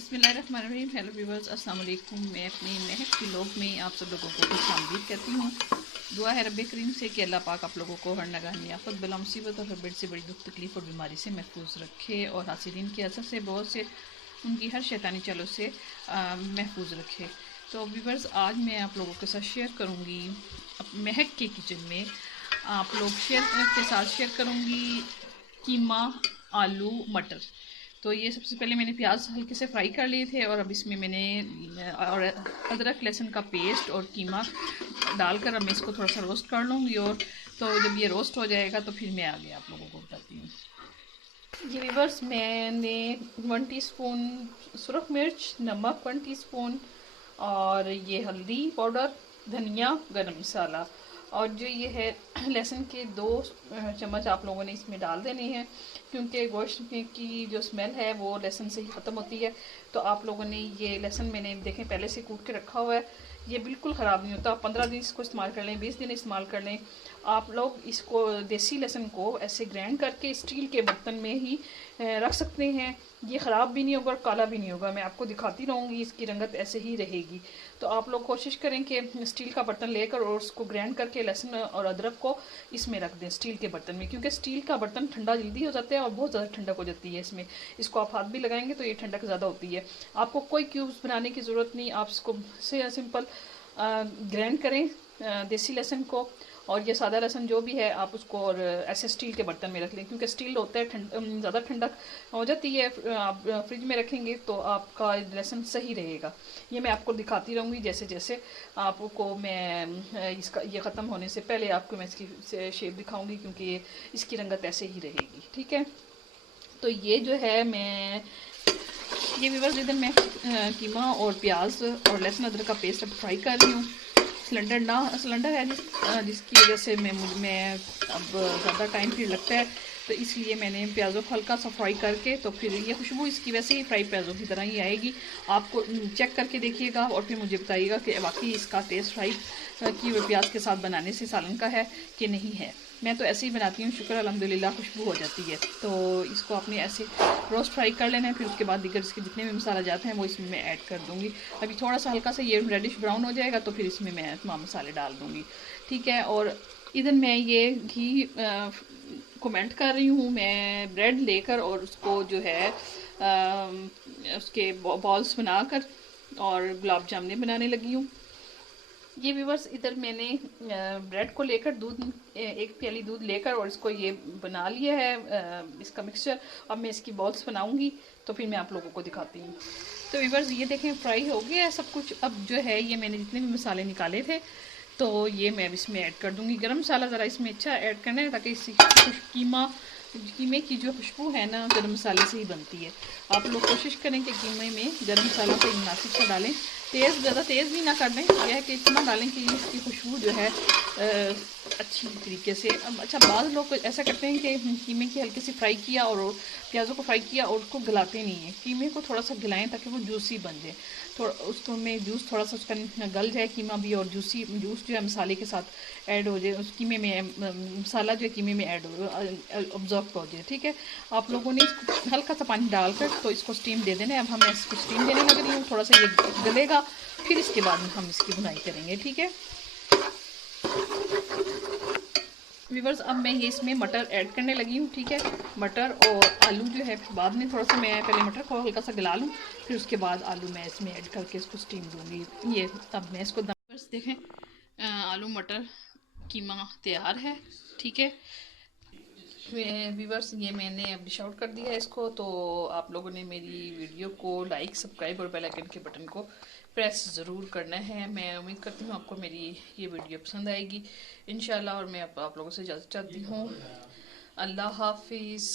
बिस्मिल्लाहिर्रहमानिर्रहीम। Hello viewers, अस्सलाम वालेकुम। मैं अपने महक व्लॉग में आप सब लोगों को खुशामदीद कहती हूँ। दुआ है रब्बे करीम से कि अल्लाह पाक आप लोगों को हर नगाह आफत बला मुसीबत और हर बड़ी से बड़ी दुख तकलीफ़ और बीमारी से महफूज रखे और हासिदीन के असर से बहुत से उनकी हर शैतानी चलो से महफूज रखे। तो व्यूवर्स, आज मैं आप लोगों के साथ शेयर करूँगी महक के किचन में आप लोग के साथ शेयर करूँगी कीमा, आलू, मटर। तो ये सबसे पहले मैंने प्याज हल्के से फ्राई कर लिए थे और अब इसमें मैंने और अदरक लहसुन का पेस्ट और कीमा डालकर अब मैं इसको थोड़ा सा रोस्ट कर लूँगी। और तो जब ये रोस्ट हो जाएगा तो फिर मैं आगे आप लोगों को बताती हूँ। ये व्यूअर्स, मैंने 1 टीस्पून सुरख मिर्च, नमक 1 टीस्पून और ये हल्दी पाउडर, धनिया, गरम मसाला और जो ये है लहसुन के 2 चम्मच आप लोगों ने इसमें डाल देने हैं, क्योंकि गोश्त की जो स्मेल है वो लहसुन से ही ख़त्म होती है। तो आप लोगों ने ये लहसुन मैंने देखें पहले से कूट के रखा हुआ है, ये बिल्कुल ख़राब नहीं होता। 15 दिन इसको इस्तेमाल कर लें, 20 दिन इस्तेमाल कर लें। आप लोग इसको देसी लहसुन को ऐसे ग्राइंड करके स्टील के बर्तन में ही रख सकते हैं। ये ख़राब भी नहीं होगा और काला भी नहीं होगा। मैं आपको दिखाती रहूँगी, इसकी रंगत ऐसे ही रहेगी। तो आप लोग कोशिश करें कि स्टील का बर्तन लेकर और उसको ग्राइंड करके लहसुन और अदरक को इसमें रख दें स्टील के बर्तन में, क्योंकि स्टील का बर्तन ठंडा जल्दी हो जाता है और बहुत ज़्यादा ठंडक हो जाती है इसमें। इसको आप हाथ भी लगाएंगे तो ये ठंडक ज़्यादा होती है। आपको कोई क्यूब्स बनाने की ज़रूरत नहीं, आप इसको से सिंपल ग्राइंड करें देसी लहसुन को, और ये सादा लहसुन जो भी है आप उसको और ऐसे स्टील के बर्तन में रख लें, क्योंकि स्टील होता है ज़्यादा ठंडक हो जाती है। आप फ्रिज में रखेंगे तो आपका लहसुन सही रहेगा। ये मैं आपको दिखाती रहूँगी जैसे जैसे आपको मैं इसका ये ख़त्म होने से पहले आपको मैं इसकी शेप दिखाऊँगी, क्योंकि इसकी रंगत ऐसे ही रहेगी। ठीक है, तो ये जो है मैं ये व्यूअर्स इधर मैं कीमा और प्याज और लहसुन अदरक का पेस्ट अब फ्राई कर रही हूँ। सिलेंडर है जिसकी वजह से मैं अब ज़्यादा टाइम फिर लगता है, तो इसलिए मैंने प्याज़ों को हल्का सा फ्राई करके, तो फिर ये खुशबू इसकी वैसे ही फ्राई प्याज़ों की तरह ही आएगी। आपको चेक करके देखिएगा और फिर मुझे बताइएगा कि वाकई इसका टेस्ट फ्राई की हुए प्याज के साथ बनाने से सालन का है कि नहीं है। मैं तो ऐसे ही बनाती हूँ, शुक्र अल्हम्दुलिल्लाह खुशबू हो जाती है। तो इसको आपने ऐसे रोस्ट फ्राई कर लेना है, फिर उसके बाद दीगर इसके जितने भी मसाला जाते हैं वो इसमें मैं ऐड कर दूँगी। अभी थोड़ा सा हल्का सा ये रेडिश ब्राउन हो जाएगा तो फिर इसमें मैं तमाम मसाले डाल दूँगी। ठीक है, और इधर मैं ये घी को मेल्ट कर रही हूँ। मैं ब्रेड लेकर और उसको जो है उसके बॉल्स बनाकर और गुलाब जामुन बनाने लगी हूँ। ये व्यूवर्स, इधर मैंने ब्रेड को लेकर एक प्याली दूध लेकर और इसको ये बना लिया है इसका मिक्सचर। अब मैं इसकी बॉल्स बनाऊंगी तो फिर मैं आप लोगों को दिखाती हूँ। तो व्यूवर्स, ये देखें फ्राई हो गया है सब कुछ। अब जो है ये मैंने जितने भी मसाले निकाले थे तो ये मैं अब इसमें ऐड कर दूँगी। गरम मसाला ज़रा इसमें अच्छा ऐड करना है, ताकि इसी कीमे की जो खुशबू है ना गरम मसाले से ही बनती है। आप लोग कोशिश करें कि कीमे में गरम मसाला को मुनासिब सा डालें। ज़्यादा तेज़ भी ना कर दें, यह है कि इतना डालें कि इसकी खुशबू जो है अच्छी तरीके से। अब अच्छा, बाद लोग ऐसा करते हैं कि कीमे की हल्की सी फ्राई किया और प्याज़ों को फ्राई किया और उसको गलाते नहीं हैं। कीमे को थोड़ा सा गलाएं ताकि वो जूसी बन जाए, थोड़ा उसको में जूस थोड़ा सा उसका गल जाए कीमा भी, और जूस जो है मसाले के साथ ऐड हो जाए, उस कीमे में मसाला जो है कीमे में ऐड हो ऑब्जॉर्व हो जाए। ठीक है, आप लोगों ने इसको हल्का सा पानी डालकर तो इसको स्टीम दे देना है। अब हम इसको स्टीम देने लग रही हूँ, थोड़ा सा ये गलेगा, फिर इसके बाद हम इसकी बुनाई करेंगे। ठीक है व्यूवर्स, अब मैं ये इसमें मटर ऐड करने लगी हूँ। ठीक है, मटर और आलू जो है बाद में, थोड़ा सा मैं पहले मटर को हल्का सा गला लूँ, फिर उसके बाद आलू मैं इसमें ऐड करके इसको स्टीम दूँगी। ये अब मैं इसको देखें आलू मटर कीमा तैयार है। ठीक है व्यूवर्स, ये मैंने अब डिश आउट कर दिया है इसको। तो आप लोगों ने मेरी वीडियो को लाइक, सब्सक्राइब और बेल आइकन के बटन को प्रेस ज़रूर करना है। मैं उम्मीद करती हूँ आपको मेरी ये वीडियो पसंद आएगी इंशाल्लाह, और मैं आप लोगों से इजाज़त चाहती हूँ। अल्लाह हाफिज़।